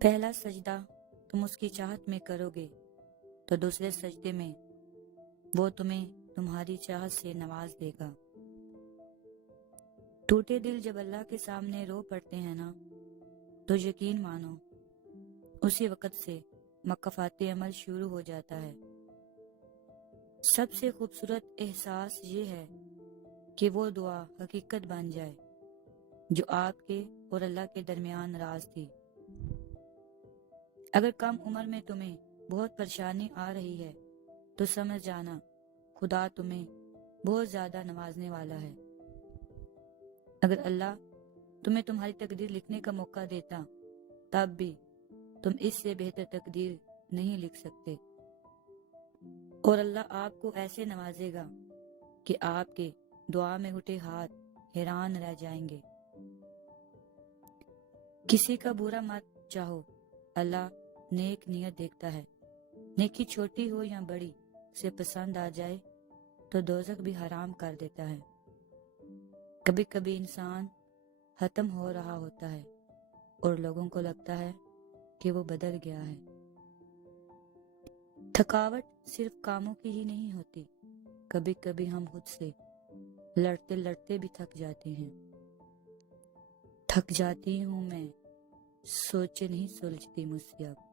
پہلا سجدہ تم اس کی چاہت میں کرو گے تو دوسرے سجدے میں وہ تمہیں تمہاری چاہت سے نواز دے گا۔ ٹوٹے دل جب اللہ کے سامنے رو پڑتے ہیں نا، تو یقین مانو اسی وقت سے مکافات عمل شروع ہو جاتا ہے۔ سب سے خوبصورت احساس یہ ہے کہ وہ دعا حقیقت بن جائے جو آپ کے اور اللہ کے درمیان راز تھی۔ اگر کم عمر میں تمہیں بہت پریشانی آ رہی ہے تو سمجھ جانا خدا تمہیں بہت زیادہ نوازنے والا ہے۔ اگر اللہ تمہیں تمہاری تقدیر لکھنے کا موقع دیتا تب بھی تم اس سے بہتر تقدیر نہیں لکھ سکتے، اور اللہ آپ کو ایسے نوازے گا کہ آپ کے دعا میں اٹھے ہاتھ حیران رہ جائیں گے۔ کسی کا برا مت چاہو، اللہ نیک نیت دیکھتا ہے۔ نیکی چھوٹی ہو یا بڑی سے پسند آ جائے تو دوزخ بھی حرام کر دیتا ہے۔ کبھی کبھی انسان ختم ہو رہا ہوتا ہے اور لوگوں کو لگتا ہے کہ وہ بدل گیا ہے۔ تھکاوٹ صرف کاموں کی ہی نہیں ہوتی، کبھی کبھی ہم خود سے لڑتے لڑتے بھی تھک جاتے ہیں۔ تھک جاتی ہوں میں، سوچے نہیں سلجھتی مجھ سے اب۔